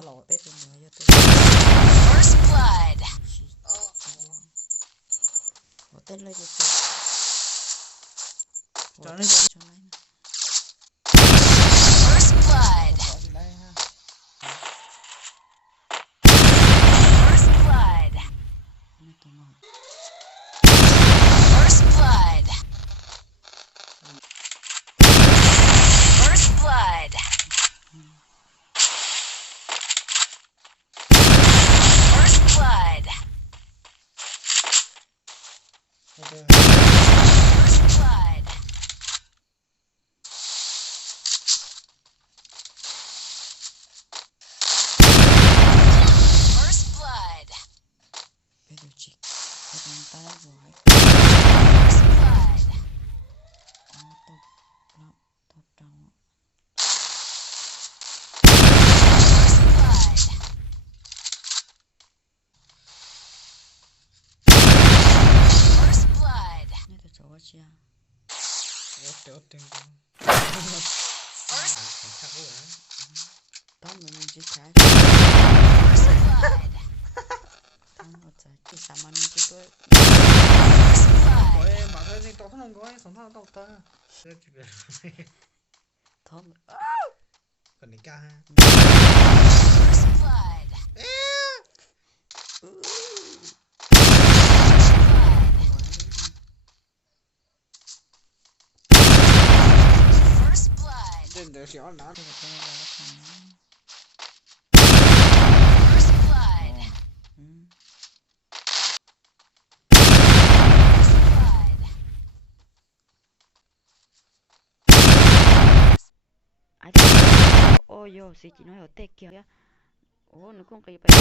alo bé tụi nó cho tôi First blood. có tên lấy cho tôi cho nó cho lấy nè First blood. bỏ đi đây ha First blood. nó tụi nó First blood. First blood. First blood. ok First blood. First blood. bé tụi chị bé tụi nó tay rồi First blood. nó tôi lắm tôi trong Blood. First blood. như tôi chỗ chia ớt tiền First chắc quá hả tao mình chỉ trái blood. tao nó trái chỉ sao mà mình chỉ tôi Blood. ôi bảo thôi thì tao không có sống thao tao ta thôi còn đi ca ha First blood. First blood. trên đời xéo đã tôi có là nó thằng First blood. nó Blood. ai ôi yo xí chị nói ở tết kia ô nó không cái phải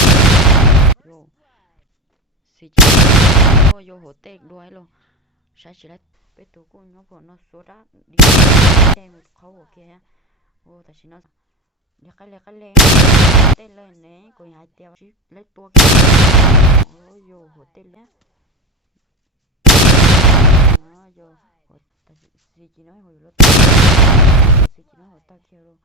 yo xí chị ôi yo hồ tết đuôi luôn sai chỉ là bé tụ con nó vừa nó số đó đi xem một khâu ở kia ô ta chỉ nó để cái lên tên lên nè coi hai tiêu chứ lấy tua kia ôi yo hồ tết nhá yo hồ ta xí chị nói hồi lúc xí chị nói hồi ta kia luôn